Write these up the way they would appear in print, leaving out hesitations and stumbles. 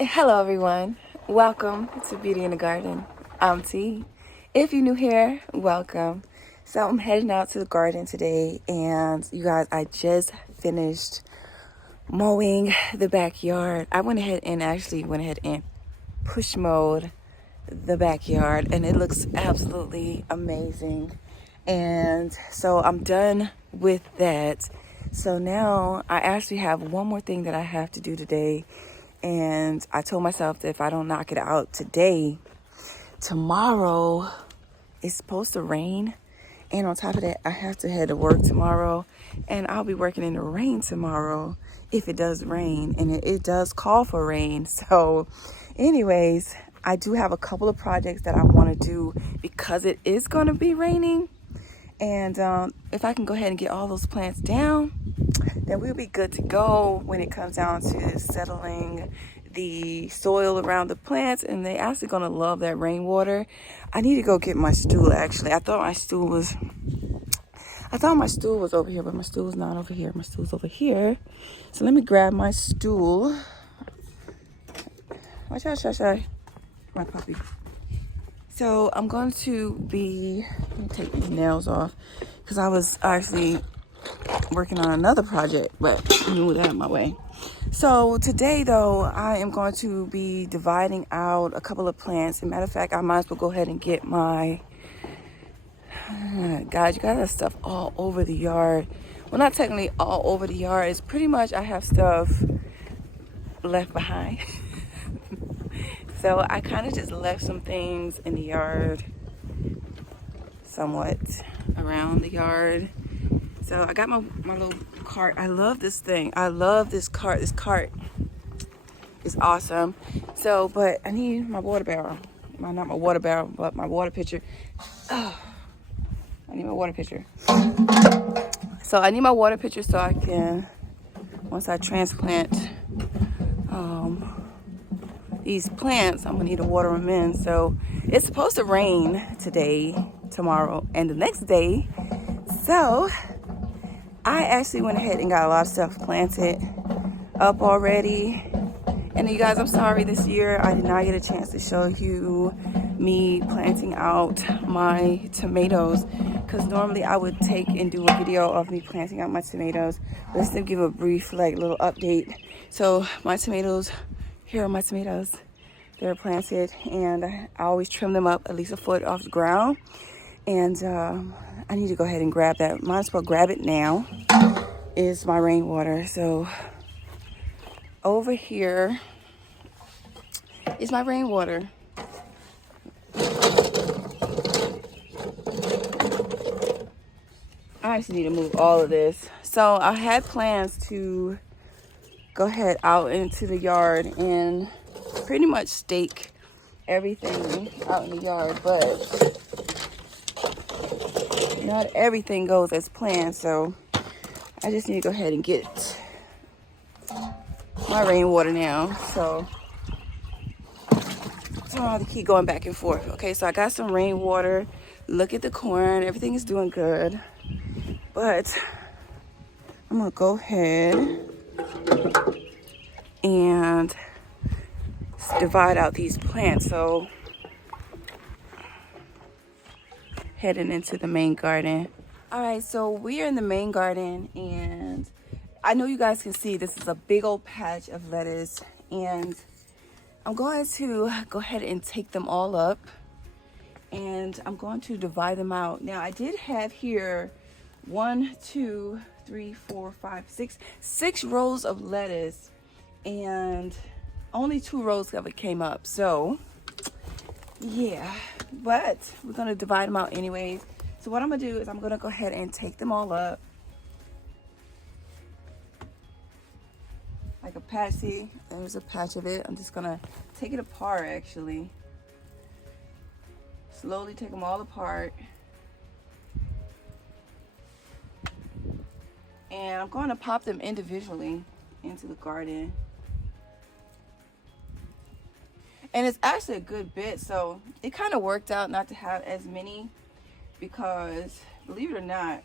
Hello, everyone. Welcome to Beauty in the Garden. I'm T. If you're new here, welcome. So I'm heading out to the garden today, and you guys, I just finished mowing the backyard. I went ahead and push mowed the backyard, and it looks absolutely amazing. And so I'm done with that. So now I actually have one more thing that I have to do today. And I told myself that if I don't knock it out today, tomorrow it's supposed to rain. And on top of that, I have to head to work tomorrow. And I'll be working in the rain tomorrow if it does rain. And it does call for rain. So anyways, I do have a couple of projects that I want to do because it is going to be raining. And if I can go ahead and get all those plants down, then we'll be good to go when it comes down to settling the soil around the plants. And they actually going to love that rainwater. I need to go get my stool, actually. I thought my stool was over here, but my stool is not over here. My stool's over here. So let me grab my stool. Watch out, Shy. My puppy. So I'm going to be, let me take these nails off because I was actually working on another project, but move that out of my way. So today, though, I am going to be dividing out a couple of plants. As a matter of fact, I might as well go ahead and get my, guys, you got that stuff all over the yard. Well, not technically all over the yard. It's pretty much I have stuff left behind. So I kind of just left some things in the yard, somewhat around the yard. So I got my little cart. I love this thing. I love this cart. This cart is awesome. So, but I need my water barrel. Not my water barrel, but my water pitcher. Oh, I need my water pitcher. So I need my water pitcher so I can, once I transplant these plants, I'm gonna need to water them in. So it's supposed to rain today, tomorrow, and the next day. So I actually went ahead and got a lot of stuff planted up already. And you guys, I'm sorry, this year I did not get a chance to show you me planting out my tomatoes, because normally I would take and do a video of me planting out my tomatoes. But let's give a brief little update. So my tomatoes, here are my tomatoes. They're planted, and I always trim them up at least a foot off the ground. And I need to go ahead and grab that. Might as well grab it now. Is my rainwater. So over here is my rainwater. I actually need to move all of this. So I had plans to go ahead out into the yard and pretty much stake everything out in the yard, but not everything goes as planned. So I just need to go ahead and get my rainwater now. So I don't have to keep going back and forth. Okay, so I got some rainwater. Look at the corn. Everything is doing good. But I'm going to go ahead and divide out these plants. So heading into the main garden. All right, so we are in the main garden, and I know you guys can see this is a big old patch of lettuce, and I'm going to go ahead and take them all up, and I'm going to divide them out. Now I did have here 6 rows of lettuce, and only 2 rows of it came up. So yeah, but we're gonna divide them out anyways. So what I'm gonna do is I'm gonna go ahead and take them all up. Like a patch, see, there's a patch of it. I'm just gonna take it apart, actually. Slowly take them all apart. And I'm going to pop them individually into the garden. And it's actually a good bit, so it kind of worked out not to have as many, because believe it or not,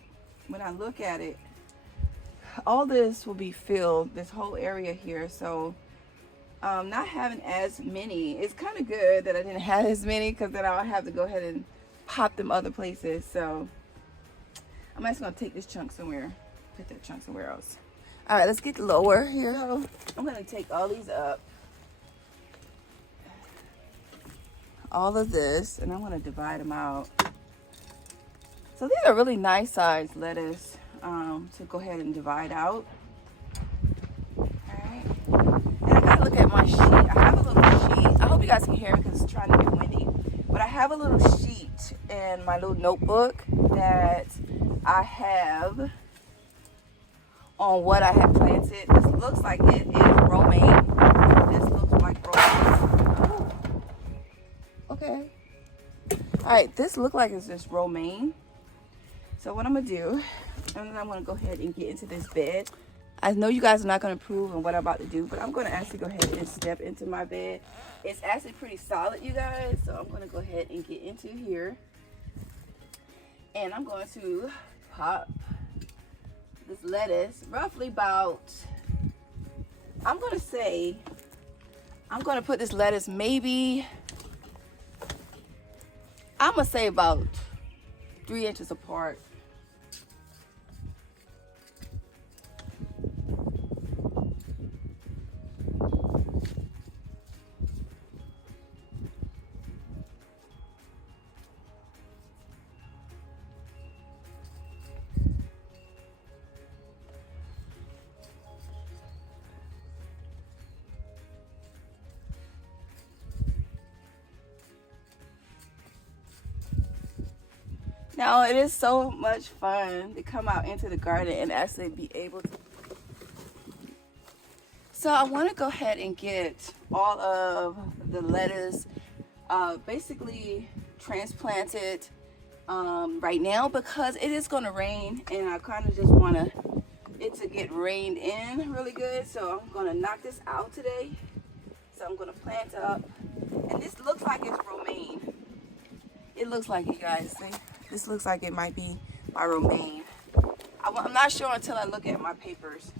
when I look at it, all this will be filled, this whole area here. So not having as many. It's kind of good that I didn't have as many, because then I'll have to go ahead and pop them other places. So I'm just gonna take this chunk somewhere, put that chunk somewhere else. All right, let's get lower here. So I'm gonna take all these up, all of this, and I'm gonna divide them out. So these are really nice sized lettuce to go ahead and divide out. All right, and I gotta look at my sheet. I have a little sheet. I hope you guys can hear me because it's trying to get windy. But I have a little sheet in my little notebook that I have on what I have planted. This looks like it is romaine. This looks like romaine. Okay. All right, this looks like it's just romaine. So what I'm gonna do, and then I'm gonna go ahead and get into this bed. I know you guys are not gonna approve of what I'm about to do, but I'm gonna actually go ahead and step into my bed. It's actually pretty solid, you guys. So I'm gonna go ahead and get into here. And I'm going to pop this lettuce roughly about, I'm gonna put this lettuce maybe, I'm gonna say about 3 inches apart. Now, it is so much fun to come out into the garden and actually be able to. So I want to go ahead and get all of the lettuce basically transplanted right now, because it is going to rain, and I kind of just want it to get rained in really good. So I'm going to knock this out today. So I'm going to plant up, and this looks like it's romaine. It looks like it, guys. See? This looks like it might be my romaine. I'm not sure until I look at my papers.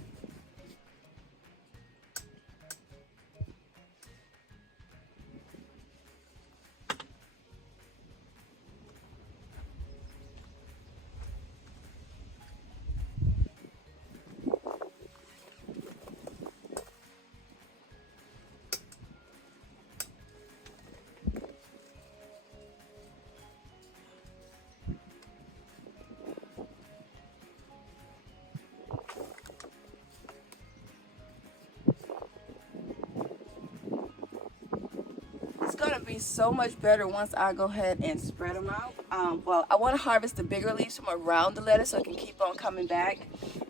It's gonna be so much better once I go ahead and spread them out. Well, I want to harvest the bigger leaves from around the lettuce so it can keep on coming back,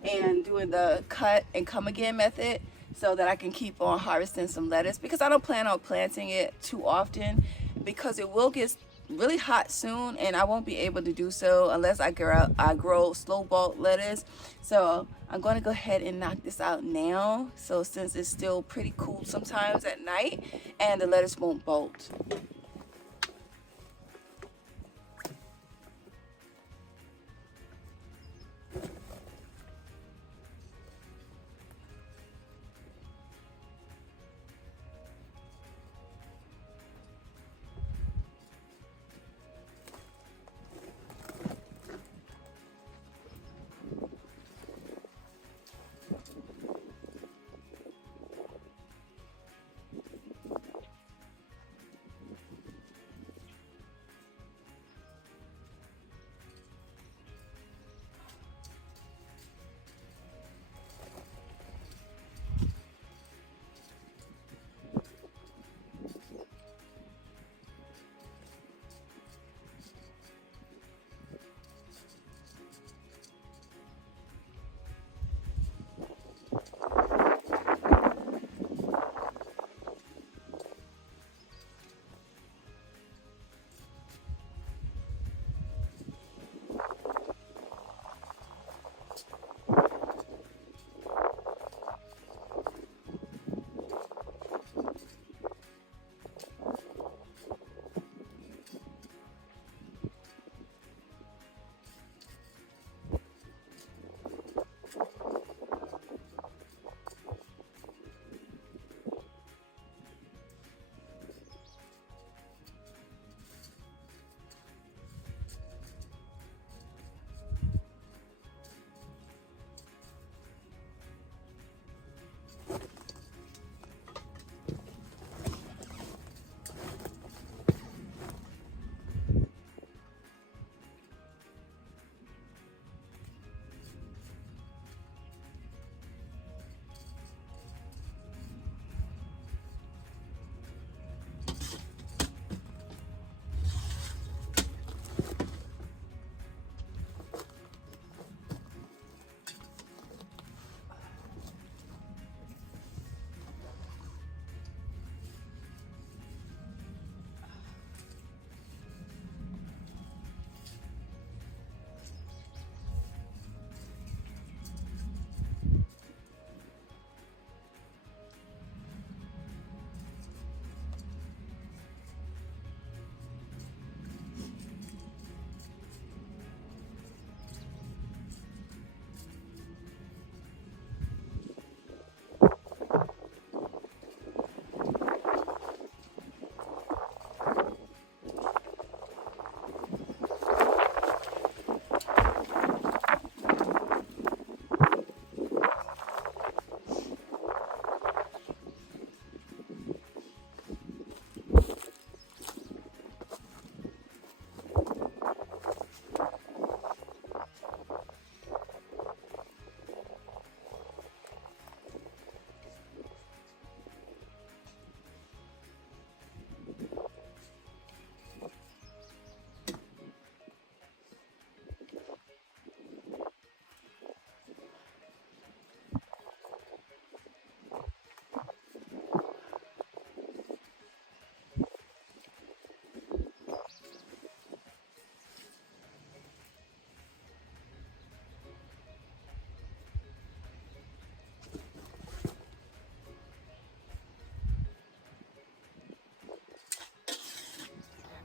and doing the cut and come again method, so that I can keep on harvesting some lettuce, because I don't plan on planting it too often, because it will get really hot soon and I won't be able to do so unless I grow slow bulk lettuce. So I'm going to go ahead and knock this out now, so since it's still pretty cool sometimes at night and the lettuce won't bolt.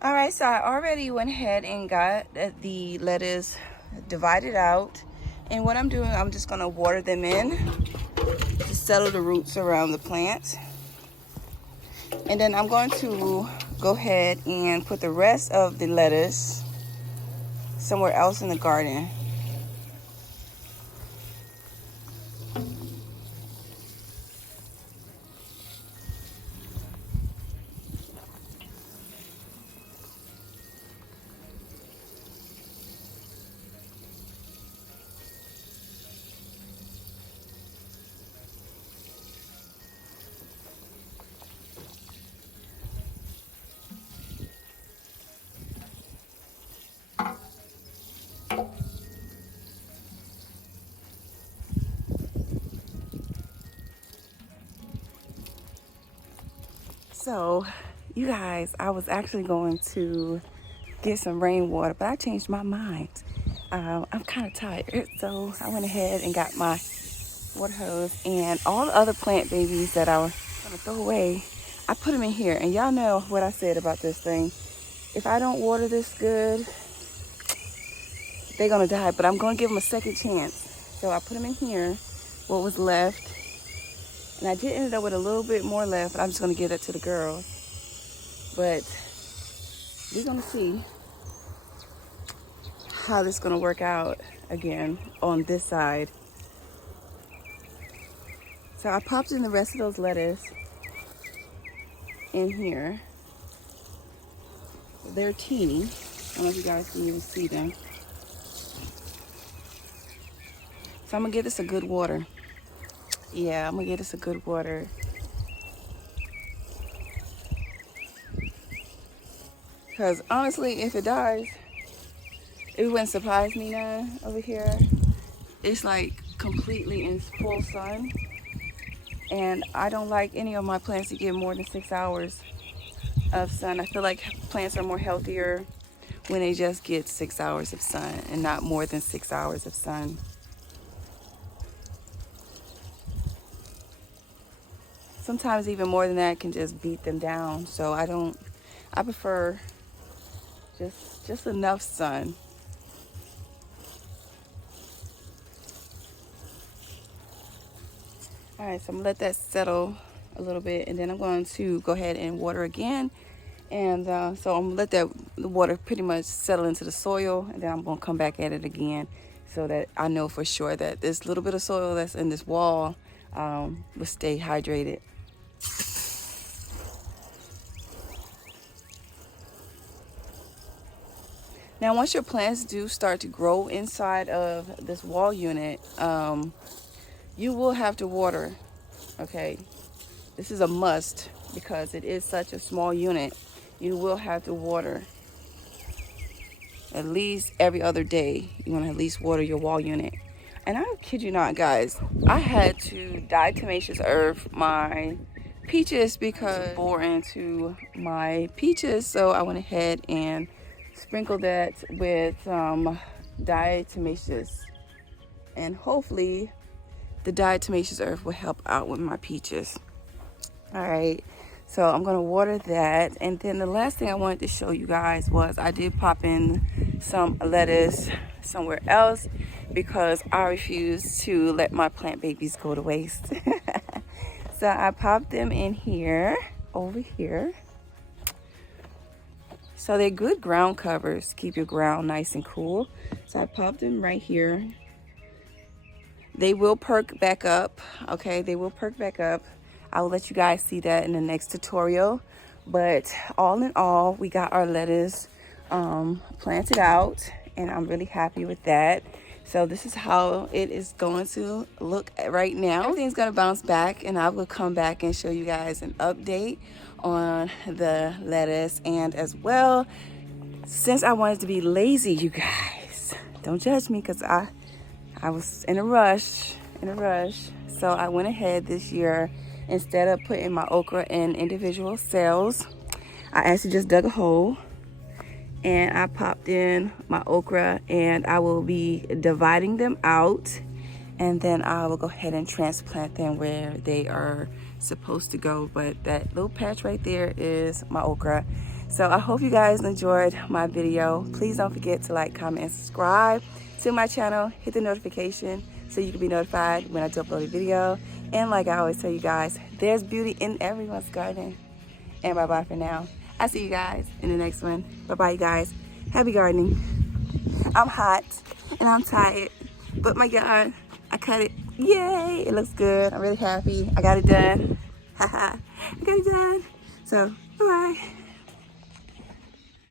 All right, so I already went ahead and got the lettuce divided out. And what I'm doing, I'm just gonna water them in to settle the roots around the plant. And then I'm going to go ahead and put the rest of the lettuce somewhere else in the garden. So, you guys, I was actually going to get some rainwater, but I changed my mind. I'm kind of tired, so I went ahead and got my water hose, and all the other plant babies that I was gonna throw away, I put them in here. And y'all know what I said about this thing. If I don't water this good, they're gonna die, but I'm gonna give them a second chance. So I put them in here, what was left. And I did end up with a little bit more left, but I'm just gonna give that to the girls. But we're gonna see how this is gonna work out again on this side. So I popped in the rest of those lettuce in here. They're teeny. I don't know if you guys can even see them. So I'm gonna give this a good water. Yeah, I'm gonna give this a good water. Because honestly, if it dies, it wouldn't surprise me now over here. It's like completely in full sun. And I don't like any of my plants to get more than 6 hours of sun. I feel like plants are more healthier when they just get 6 hours of sun and not more than 6 hours of sun. Sometimes even more than that can just beat them down. So I prefer just enough sun. All right, so I'm gonna let that settle a little bit, and then I'm going to go ahead and water again. And so I'm gonna let the water pretty much settle into the soil, and then I'm gonna come back at it again so that I know for sure that this little bit of soil that's in this wall will stay hydrated. Now, once your plants do start to grow inside of this wall unit, you will have to water, okay? This is a must because it is such a small unit. You will have to water at least every other day. You want to at least water your wall unit. And I kid you not, guys, I had to diatomaceous earth my peaches because it bore into my peaches. So I went ahead and sprinkled that with diatomaceous, and hopefully the diatomaceous earth will help out with my peaches. All right, so I'm gonna water that. And then the last thing I wanted to show you guys was I did pop in some lettuce somewhere else because I refuse to let my plant babies go to waste. So I popped them in here, over here. So they're good ground covers, keep your ground nice and cool. So I popped them right here. They will perk back up, okay? They will perk back up. I will let you guys see that in the next tutorial. But all in all, we got our lettuce planted out, and I'm really happy with that. So this is how it is going to look right now. Everything's gonna bounce back, and I will come back and show you guys an update on the lettuce. And as well, since I wanted to be lazy, you guys, don't judge me because I was in a rush. So I went ahead this year, instead of putting my okra in individual cells, I actually just dug a hole and I popped in my okra, and I will be dividing them out, and then I will go ahead and transplant them where they are supposed to go. But that little patch right there is my okra. So I hope you guys enjoyed my video. Please don't forget to like, comment, and subscribe to my channel. Hit the notification so you can be notified when I do upload a video. And like I always tell you guys, there's beauty in everyone's garden. And bye-bye for now. I'll see you guys in the next one. Bye-bye, you guys. Happy gardening. I'm hot and I'm tired, but my God, I cut it. Yay, it looks good. I'm really happy. I got it done. Haha, I got it done. So, bye-bye.